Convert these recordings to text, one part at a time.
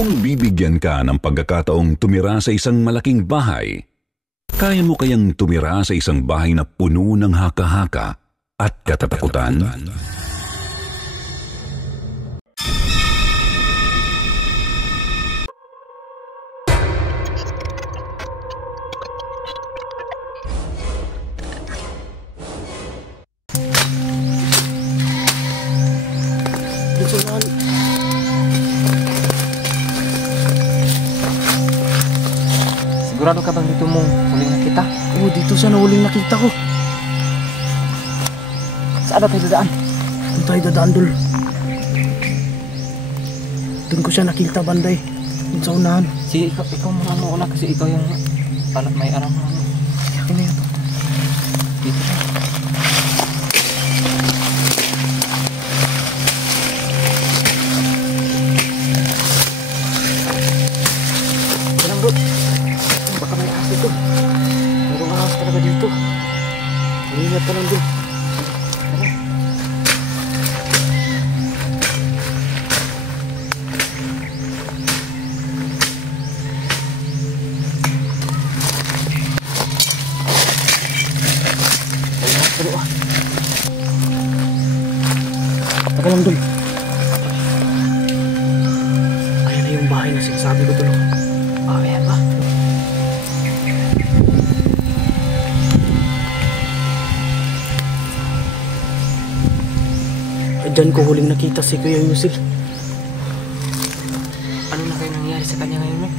Kung bibigyan ka ng pagkakataong tumira sa isang malaking bahay, kaya mo kayang tumira sa isang bahay na puno ng haka-haka at katatakutan? Sigurado ka bang dito mo huling nakita? Oo, dito siya na huling nakita ko. Saan na tayo dadaan? Doon tayo dadaan, Dol. Doon ko siya nakita, banday. Doon sa unahan. Si ikaw muna muna kasi ikaw yung may alam mo. Yakin na yun. Dito siya. Ganang, bro. Baka may ahas dito. Mayroong ahas talaga dito. Ingat ka lang, Dol. Taka lang, Dol. Ayan na yung bahay na sinasabi ko, Dol. Ayan ba? Diyan ko huling nakita si Kuya Yusil. Ano na kayo nangyari sa kanya ngayon, eh?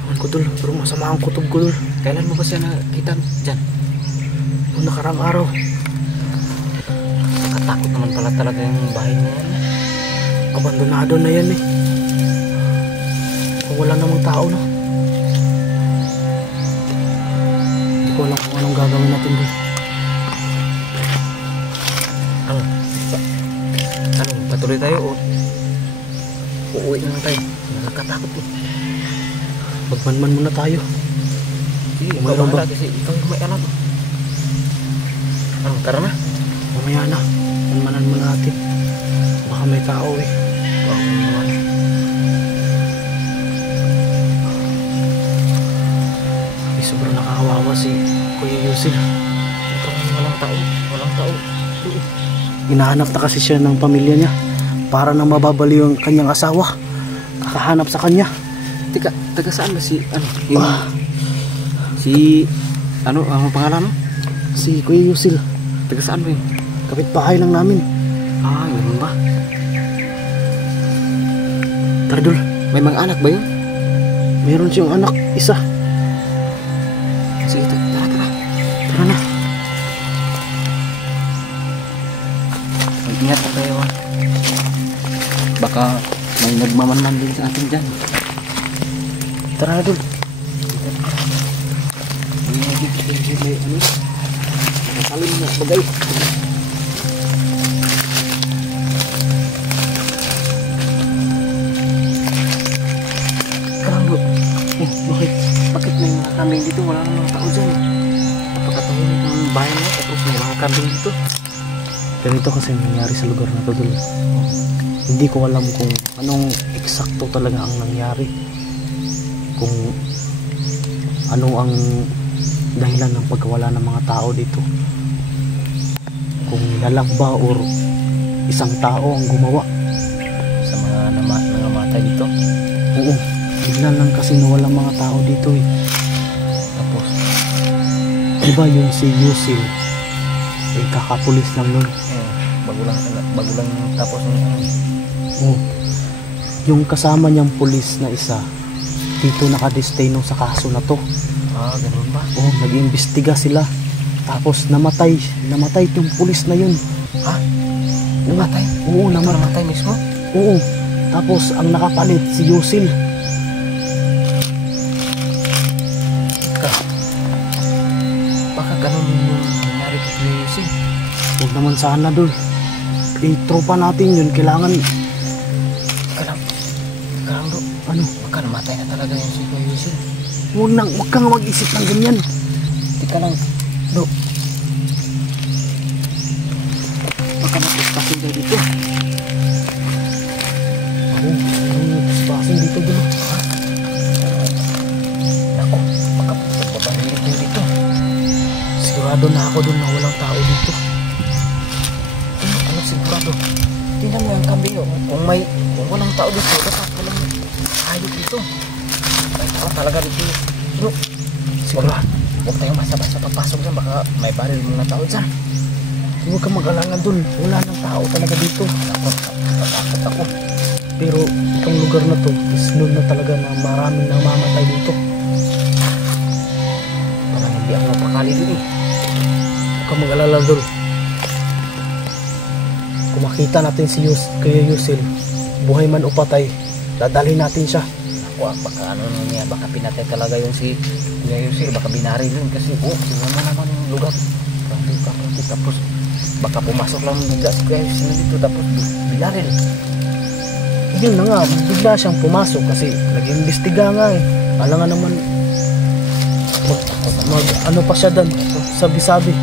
Ewan ko, Dol. Pero masama ang kutob ko, Dol. Kailan mo ba siya nakita dyan? Noong nakarang araw. Nakatakot naman pala talaga yung bahay na yan. Abandonado na yan, eh. Kung wala namang tao na. Hindi ko alam kung anong gagawin natin, Dol. Patuloy tayo o uuwi na lang tayo. Nakakatakot eh. Magmanman muna tayo. Sige, May ikaw ba? bahala kasi ikaw yung may alam. Tara na. Mamaya na. Manmanan muna natin. Baka may tao, eh. Sobrang nakakawawa si Kuya Yusil. Ito walang tao. Walang tao. Hinahanap na kasi siya ng pamilya niya para na mababaliw ang kanyang asawa. Kakahanap sa kanya. Teka, taga saan ba si ano ang pangalan mo? Si Kuya Yusil. Taga saan ba yun? Kapitbahay lang namin. Ah, ganun ba? Tara, Dol. May mga anak ba yun? Meron siyang anak, isa. Sige, tara. Tara na. Ingat na tayo, ah. Baka may nagmamanman din sa atin dyan. Tara na, Dol. May ano? Nakasalim na bagay. Karanggo. Oh, bakit? Bakit may mga kambing dito? Wala namang tao dyan. Napakatahimik ng bayan na tapos may mga kambing dito. Ganito kasi nangyari sa lugar na to, Dol. Hindi ko alam kung anong eksakto talaga ang nangyari. Kung ano ang dahilan ng pagkawala ng mga tao dito. Kung nilalang ba or isang tao ang gumawa. Sa mga nangamatay dito. Oo, bigla lang kasi nawala mga tao dito, eh. Tapos Diba yung si Yusil, eh kakapulis lang nun. bago lang tapos Oh, yung kasama niyang pulis na isa dito nakadestino sa kaso na to. ah, ganun ba? Oh, nag-iimbestiga sila. Tapos namatay yung pulis na yun. Ha? Namatay? Oo, Namatay mismo? Oo. Tapos ang nakapalit si Yusil. Baka ganun yung nangyari kay Yusil. Huwag naman sana, Dol. Eh, tropa natin yun. Kailangan... Karanggo, Ano? baka namatay na talaga yung si Yusil. Huwag kang mag-isip ng ganyan. Teka lang, Do. Baka napispasin tayo dito. Oo, paspasin dito, Dol. sigurado na ako dun na walang tao dito. Ano sigurado? Tingnan mo yung kambing yun. Kung walang tao dito, dapat walang hayop dito. May tao talaga dito. Bro, sigurado. Huwag tayong basta-basta papasok dyan. Baka may baril mga tao dyan. Huwag kang mag-alala dun. Wala nang tao talaga dito. Takot ako. Pero itong lugar na to is known na talaga na maraming namamatay dito. Parang hindi ako mapakali dun eh. Huwag kang mag-alala dun. Kung makita natin si Kuya Yusil, buhay man o patay, dadalhin natin siya. Baka ano niya, baka pinatay talaga yun si Kuya Yusil, baka binaril yun kasi tingnan mo naman yung lugar. Tapos baka pumasok lang bigla si Kuya Yusil dito tapos binaril. Yun na nga, bigla siyang pumasok kasi nag-imbestiga nga eh. Alam nga naman ano pa siya doon, sabi-sabi.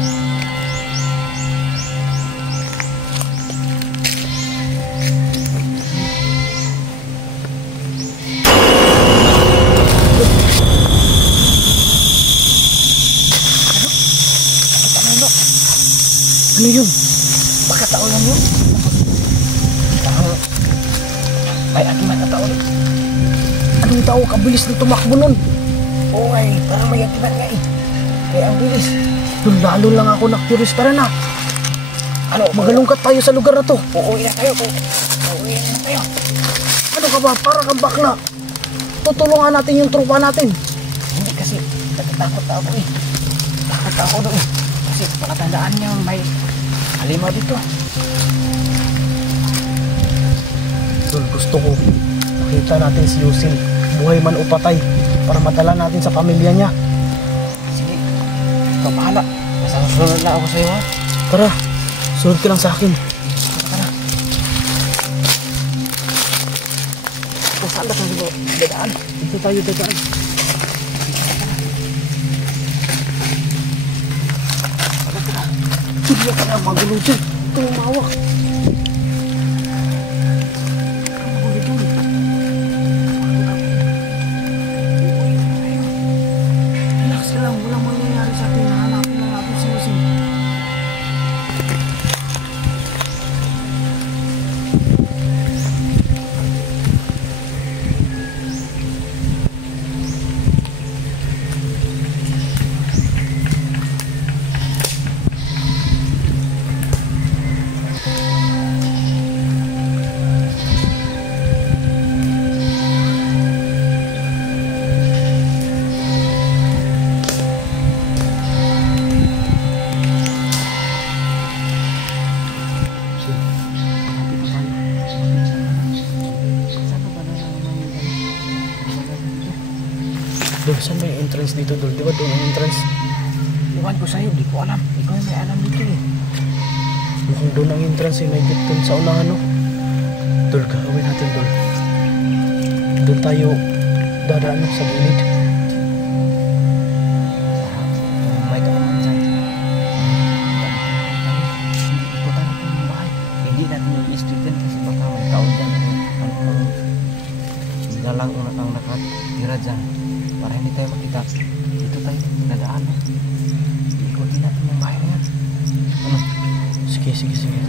Ano yun? Baka tao lang yun. May akibat na tao. Anong tao? Kabilis na tumakbo nun. Oo nga eh, parang may akibat nga eh. Kaya ang bilis. Doon lalo lang ako na-curious. Tara na. Ano, magalungkat tayo sa lugar na to. Uuwi na tayo. Uuwi na tayo. Ano ka ba? Para kang bakla. Tutulungan natin yung tropa natin. Hindi kasi, natatakot ako eh. Takot ako doon eh. Kasi pakatandaan niya may halimaw dito. So, gusto ko makita natin si Yusil, buhay man o patay, para madala natin sa pamilya niya. Sige, ikaw bahala. Masasunod na ako sa iyo ha. Tara, sunod ka lang sa akin. Tara. Kung saan ba tayo dadaan? Dito tayo dadaan. Hindi ka na magulo dyan. Ito yung mawak. Relax ka lang. Walang mangyayari sa atin. Nahanapin lang natin si Yusil. Dol, saan ba yung entrance dito, Dol? Di ba doon ang entrance? Iwan ko sa'yo, di ko alam. Ikaw yung may alam dito eh. Mukhang doon ang entrance eh. May gate doon sa unahan, no? Dol, gagawin natin, Dol. Doon tayo dadaan sa gilid. May kakaman dyan. Hindi ko tanong kung yung bahay. Hindi natin yung i-street din kasi baka may tao dyan. Dalang ang nakatira dyan. Para hindi tayo makita. Dito tayo nadaan. Ikutin natin yung bahay na yan. Ano? Sige.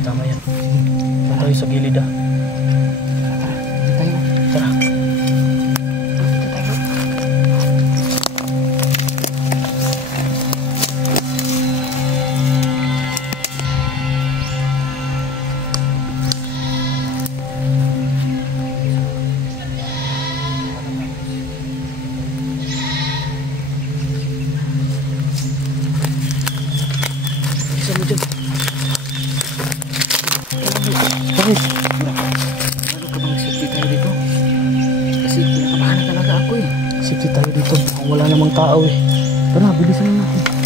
Tama yan. Doon tayo sa gilid, ah. Dito tayo. Tara. Dito tayo. Isa mo dyan. Bakit? Ano ka bang safety tayo dito? Kasi kinakabahan na talaga ako eh. Sige tayo dito. Mukhang wala namang tao eh. Tara, bilisan na natin.